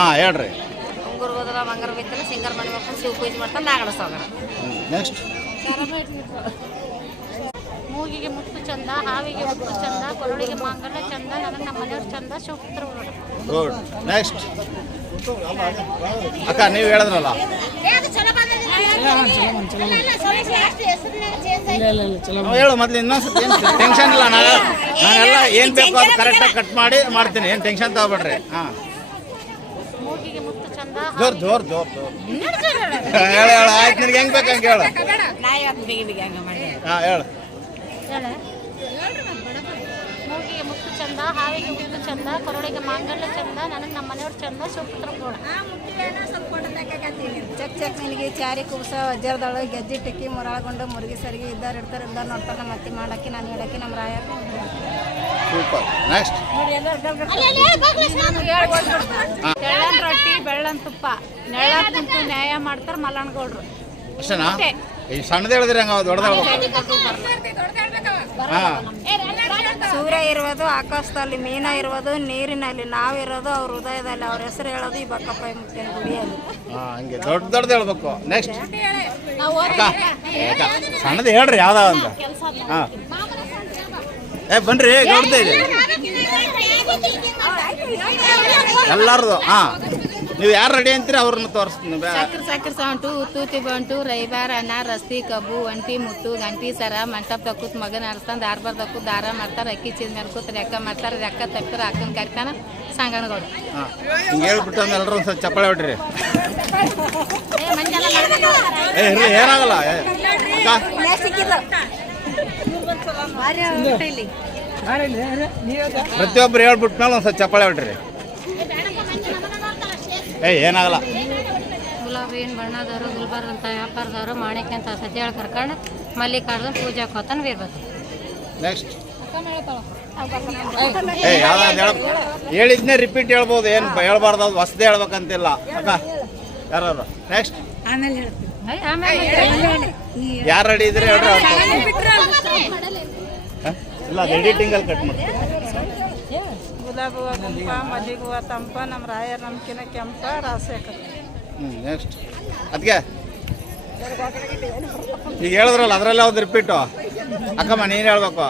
ಹಾಂ ಹೇಳ್ರಿ. ಉಂಗುರು ಹೋದ್ರ ಬಂಗಾರ ಬಿತ್ತಲ್ಲ ಸಿಂಗರ್ ಮನೆ ಮಾಡ್ಕೊಂಡು ಶಿವ ಪೂಜೆ ಮಾಡ್ತಾನೆ ನಾಗಡಿಸೋಗ್ರ ನೆಕ್ಸ್ಟ್ ಮೂಗಿಗೆ ಮುತ್ತು ಚಂದ ಹಾವಿಗೆ ಮುತ್ತು ಚಂದ ಕೊರಳಿಗೆ ಮಾಂಗಲ್ಯ ಚಂದ ನನಗೆ ನಮ್ಮ ಮನೆಯವ್ರ ಚಂದ ಶಿವಪುತ್ರ ಗುಡ್ ನೆಕ್ಸ್ಟ್ ಅಕ್ಕ ನೀವು ಹೇಳಿದ್ರಲ್ಲ? ಹೇಳು ಮೊದ್ಲು ಇನ್ನೊಂದ್ಸತಿ ಟೆನ್ಷನ್ ಇಲ್ಲ ನಾನು ನಾನೆಲ್ಲ ಏನು ಬೇಕೋ ಅದು ಕರೆಕ್ಟಾಗಿ ಕಟ್ ಮಾಡಿ ಮಾಡ್ತೀನಿ ಏನು ಟೆನ್ಷನ್ ತಗೋಬೇಡ್ರಿ. ಹಾಂ. ಜೋರ್ ಜೋರ್ ಜೋರ್ ಹೇಳ, ಹೇಳು, ಆಯ್ತು, ನಿನಗೆ ಹೆಂಗ್ ಬೇಕು ಹಂಗೆ ಹೇಳ. ಹೇಳು. ಮುತ್ತು ಚಂದ ಹಾವಿಗೆ ಮುತ್ತು ಚಂದ ಕೊರಳಿಗೆ ಮಾಂಗಲ್ಯ ಚಂದ ನನಗೆ ನಮ್ಮ ಮನೆಯವ್ರ ಚಂದ ಸುಪುತ್ರ ನೋಡು ಚೆಕ್ ಚೆಕ್ ನಿನಗೆ ಚಾರಿ ಕೂಸ ವಜ್ರದಳು ಗೆಜ್ಜೆ ಟಿಕ್ಕಿ ಮುರಳಗೊಂಡು ಮುರುಗಿ ಸರಿಗೆ ಇದ್ದಾರೆ ಇರ್ತಾರೆ ಇದ್ದಾರೆ ನೋಡ್ತಾರೆ ನಮ್ಮ ಅತ್ತಿ ಮಾಡಕ್ಕೆ ನಾನು ಹೇಳಕ್ಕೆ ನಮ್ಮ ರಾಯ. ಸೂಪರ್. ನೆಕ್ಸ್ಟ್ ತೆಳ್ಳನ್ ರೊಟ್ಟಿ ಬೆಳ್ಳನ್ ತುಪ್ಪ. ನೆಳ್ಳ ಕುಂತು ನ್ಯಾಯ ಮಾಡ್ತಾರೆ ಮಲ್ಲಣ್ಣಗೌಡ್ರು ಅಷ್ಟೇನಾ? ಈ ಸಣ್ಣದ ಹೇಳಿದ್ರೆ ಹಂಗೆ ದೊಡ್ಡದ ಸೂರ್ಯ ಇರುವುದು ಆಕಾಶದಲ್ಲಿ ಮೀನ ಇರುವುದು ನೀರಿನಲ್ಲಿ ನಾವಿರೋದು ಅವ್ರ ಹೃದಯದಲ್ಲಿ ಅವ್ರ ಹೆಸರು ಹೇಳೋದು ಈ ಬಕ್ಕಪ್ಪ ಮುಖ್ಯ ಗುಡಿಯಲ್ಲಿ ಹಂಗೆ ದೊಡ್ಡ ದೊಡ್ಡದು ಹೇಳ್ಬೇಕು ನೆಕ್ಸ್ಟ್ ಸಣ್ಣದ ಹೇಳ್ರಿ ಯಾವ್ದ ಅಂತ ಹಾಂ ಏ ಬನ್ರಿ ದೊಡ್ಡದೇ ಇದೆ ಎಲ್ಲರದು ಹಾಂ ನೀವು ಯಾರು ರೆಡಿ ಅಂತೀರಿ? ಅವ್ರನ್ನ ತೋರಿಸ್ತೀನಿ. ಸಕ್ಕರೆ ಸಕ್ಕರೆ ಸೌಂಟು ಉತ್ತೂತಿ ಬಂಟು ರೈಬಾರ್ ಅನ್ನ ರಸ್ತಿ ಕಬ್ಬು ಒಂಟಿ ಮುಟ್ಟು ಗಂಟಿ ಸರ ಮಂಟಪ ತಕ್ಕೂತ್ ಮಗನ ಅರ್ಸ್ತಾನ ದಾರ್ಬಾರ್ ತಕ್ಕೂತ್ ದಾರ ಮಾಡ್ತಾರೆ ಅಕ್ಕಿ ಚೀಸ್ ಮೇಲ್ಕೂತ್ ರೆಕ್ಕ ಮಾಡ್ತಾರೆ ರೆಕ್ಕ ತಪ್ಪಿರ ಅಕ್ಕನ ಕರಿತಾನ ಸಂಗಣಗಳು. ಹಿಂಗೆ ಹೇಳ್ಬಿಟ್ಟು ಅಂದ್ರೆ ಎಲ್ಲರೂ ಒಂದು ಸ್ವಲ್ಪ ಚಪ್ಪಾಳೆ ಹೊಡ್ರಿ. ಏ ಇರ್ಲಿ ಏನಾಗಲ್ಲ ಏ, ಅಕ್ಕ. ಪ್ರತಿಯೊಬ್ಬರು ಹೇಳ್ಬಿಟ್ಟ ಮೇಲೆ ಒಂದು ಸ್ವಲ್ಪ ಚಪ್ಪಾಳೆ ಹೊಡ್ರಿ. ಏ ಏನಾಗಲ್ಲ. ಗುಲಾಬಿನ ಬಣ್ಣದವರು ಗುಲ್ಬರ್ಗ ಅಂತ ವ್ಯಾಪಾರದವರು ಮಾಣಿಕ್ಯ ಅಂತ ಹೇಳಿ ಕರ್ಕೊಂಡು ಮಲ್ಲಿಕಾರ್ಜುನ್ ಪೂಜಾ ಕೋತನ ಬೀರ್ಬೇಕು ನೆಕ್ಸ್ಟ್ ಏ ಯಾವ್ದು ಹೇಳಿದ್ನೇ ರಿಪೀಟ್ ಹೇಳ್ಬೋದು ಏನು ಹೇಳ್ಬಾರ್ದು ಅದು ಹೊಸದೇ ಹೇಳ್ಬೇಕಂತಿಲ್ಲ. ಅಕ್ಕ ಯಾರು ನೆಕ್ಸ್ಟ್ ಯಾರು ರೆಡಿ ಇದ್ರೆ ಹೇಳ್ರಿ ಇಲ್ಲ ಅದು ಎಡಿಟಿಂಗಲ್ಲಿ ಕಟ್ ಮಾಡಿ ಗುಲಾಬಿ ಹೂವ ಗುಂಪ ಮಲ್ಲಿಗೆ ಹೂವ ತಂಪ ನಮ್ಮ ರಾಯ ನಮ್ಕಿನ ಕೆಂಪ ರಾಜಶೇಖರ್. ಹ್ಞೂ ನೆಕ್ಸ್ಟ್ ಅದಕ್ಕೆ ಈಗ ಹೇಳಿದ್ರಲ್ಲ ಅದರಲ್ಲೇ ಒಂದು ರಿಪೀಟು ಅಕ್ಕಮ್ಮ ನೀನು ಹೇಳ್ಬೇಕು.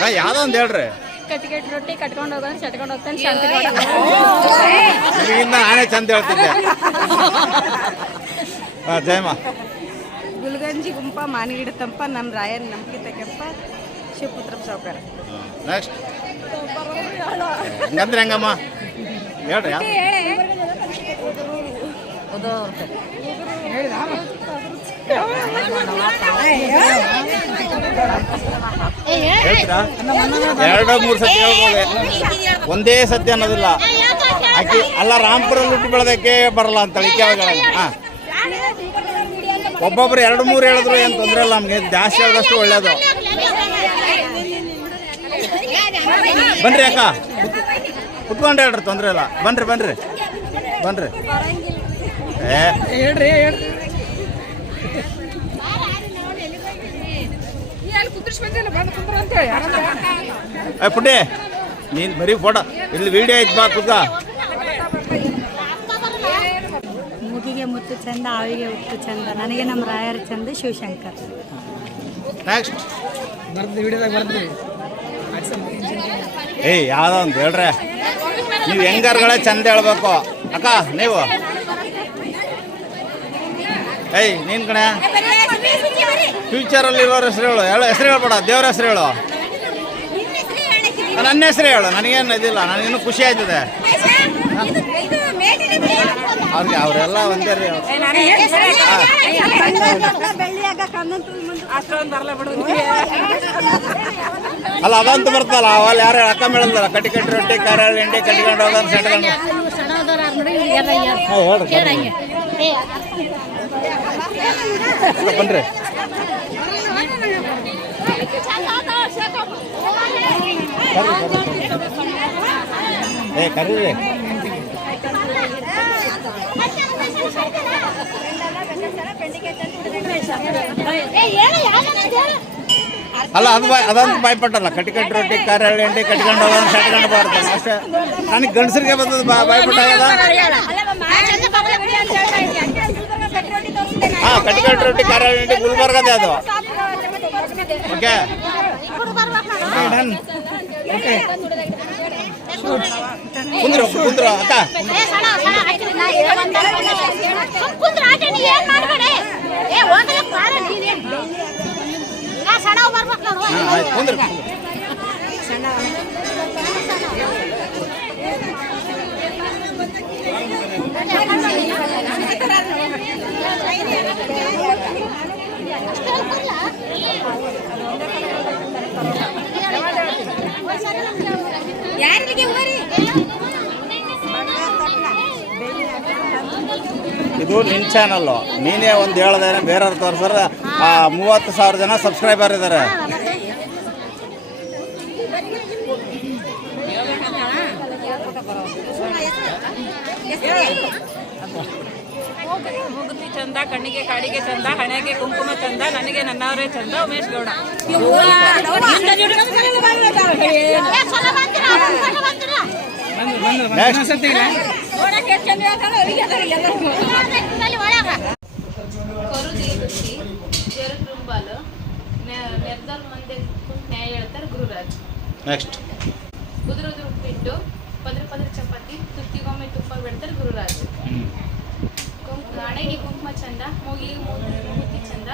ಹಾಂ ಯಾವುದೋ ಒಂದು ಹೇಳ್ರಿ. ಕಟ್ಗೆಟ್ ರೊಟ್ಟಿ ಕಟ್ಕೊಂಡು ಹೋಗೋದು ಚಟ್ಕೊಂಡು ಹೋಗ್ತಾನೆ ನಿಮಗಿಂತ ನಾನೇ ಚಂದ ಹೇಳ್ತಿದ್ದೆ. ಹಾಂ ಜಯಮ್ಮ. ಗುಲ್ಗಂಜಿ ಗುಂಪ ಮಾನಿಗಿಡ ತಂಪ ನಮ್ಮ ರಾಯನ್ ನಂಬಿಕೆ ಕೆಂಪ. ಶಿವಪುತ್ರ ಸಾವುಕಾರ. ನೆಕ್ಸ್ಟ್ ಹಂಗಂದ್ರೆ ಹೆಂಗಮ್ಮ? ಹೇಳ್ರಿ. ಎರಡು ಮೂರು ಸತಿ ಹೇಳ್ಬೋದು. ಒಂದೇ ಸತಿ ಅನ್ನೋದಿಲ್ಲ. ಆಕೆ ಅಲ್ಲ ರಾಮ್ಪುರಲ್ಲಿ ಹುಟ್ಟಿ ಬೆಳೆದಕ್ಕೆ ಬರಲ್ಲ ಅಂತ ಈಕೆ ಯಾವಾಗ ಹಾಂ. ಒಬ್ಬೊಬ್ರು ಎರಡು ಮೂರು ಹೇಳಿದ್ರು ಏನು ತೊಂದರೆ ಇಲ್ಲ ನಮಗೆ. ಜಾಸ್ತಿ ಹೇಳಿದಷ್ಟು ಒಳ್ಳೇದು. ಬನ್ರಿ ಅಕ್ಕ. ಕುತ್ಕೊಂಡು ಹೇಳ್ರಿ ತೊಂದರೆ ಇಲ್ಲ. ಬನ್ರಿ ಬನ್ರಿ. ಬನ್ರಿ. ಏ. ಏ ಪುಟ್ಟಿ ನೀನು ಬರೀ ಫೋಟೋ. ಇಲ್ಲಿ ವಿಡಿಯೋ ಐತ್ ಬಾ ಕುತ್ಕ. ಮುಗಿಗೆ ಮುತ್ತು ಚಂದ ಆವಿಗೆ ಉತ್ತು ಚಂದ. ನನಗೆ ನಮ್ಮ ರಾಯರ ಚಂದ ಶಿವಶಂಕರ್. ನೆಕ್ಸ್ಟ್ ಏಯ್ ಯಾವ್ದೊಂದು ಹೇಳ್ರೆ. ನೀವು ಹೆಂಗಾರ್ಗಳೇ ಚಂದ ಹೇಳ್ಬೇಕು. ಅಕ್ಕ, ನೀವು. ಏಯ್, ನೀನ್ ಕಣೆ. ಫ್ಯೂಚರಲ್ಲಿ ಇರೋರ ಹೆಸರು ಹೇಳು. ಹೇಳು, ಹೆಸರು ಹೇಳ್ಬೇಡ, ದೇವ್ರ ಹೆಸರು ಹೇಳು. ನನ್ನ ಹೆಸರು ಹೇಳು, ನನಗೇನು ಇದಿಲ್ಲ ನನಗಿನ್ನೂ ಖುಷಿ ಆಯ್ತದೆ. ಅವ್ರಿಗೆ ಅವರೆಲ್ಲ ಒಂದೇ ರೀ ಅವ್ರು. ಅಷ್ಟೊಂದು ಬರಲ್ಲ ಬಿಡು ಅಲ್ಲ ಅದಂತೂ ಬರ್ತಲ್ಲ ಅವಲ್ಲಿ ಯಾರು ಅಕ್ಕ ಮೇಳಲ್ಲ ಕಟ್ಟಿ ಕಟ್ಟಿ ರೊಟ್ಟಿ ಖಾರ ಎಂಡಿ ಕಟ್ಕೊಂಡು ಹೋಗೋದು ಸೆಟ್ಕೊಂಡು ಹಾಂ ಹೇಳ್ರಿ ಬನ್ರಿ. ಬನ್ರಿ ಏ ಕರೀರಿ ಅಲ್ಲ ಅದು ಬಾಯ್ ಅದಂತ ಬಾಯ್ಪಟ್ಟಲ್ಲ. ಕಟ್ಟಿಕಟ್ಟು ರೊಟ್ಟಿ ಖಾರ ಎಂಟಿ ಕಟ್ಕೊಂಡು ಹೋಗೋದು ಕಟ್ಕೊಂಡು ಬರ್ತಾನೆ ಅಷ್ಟೇ. ನನಗೆ ಗಂಡಸರಿಗೆ ಬಂದದ್ದು ಬಾ ಬಾಯ್ಪಟ್ಟಾಗದ ಹಾಂ ಕಟ್ಟಿಕಟ್ಟು ರೊಟ್ಟಿ ಖಾರ ಎಂಟಿ ಗುಲ್ಬರ್ಗದೇ ಅದು. ಓಕೆ? ಕುಂದ್ರು ಕುಂದ್ರು. ಅಕ್ಕ. ಇದು ನಿನ್ ಚಾನಲ್ಲು ನೀನೇ ಒಂದು ಹೇಳ್ದೇನೆ ಬೇರೆಯವ್ರು ತೋರಿಸಿದ್ರೆ ಮೂವತ್ತು ಸಾವಿರ ಜನ ಸಬ್ಸ್ಕ್ರೈಬರ್ ಇದ್ದಾರೆ ಮೂಗುತಿ ಚಂದ ಕಣ್ಣಿಗೆ ಕಾಡಿಗೆ ಚಂದ ಹಣೆಗೆ ಕುಂಕುಮ ಚಂದ ನನಗೆ ನನ್ನವರೇ ಚಂದ ಉಮೇಶ್ ಗೌಡ. ನೆಕ್ಸ್ಟ್ ಕೊರುದಿ ಜರುಗುಂಬಾಲು ನೆರ್ದಲ್ ಮಂದಿ ನ್ಯಾಯ ಹೇಳ್ತಾರೆ ಗುರುರಾಜ್ ನೆಕ್ಸ್ಟ್ ಉದುರುದು ಉಪ್ಪಿಟ್ಟು ಪದ್ರ ಪದ್ರ ಚಪಾತಿ ತುತ್ತಿಗೊಮ್ಮೆ ತುಪ್ಪ ಬಿಡ್ತಾರೆ ಗುರುರಾಜ್ ಕುಂಕುಮ ಹಣೆಗೆ ಕುಂಕುಮ ಚಂದ ಮೂಗಿಗೆ ಮೂಗುತಿ ಚಂದ.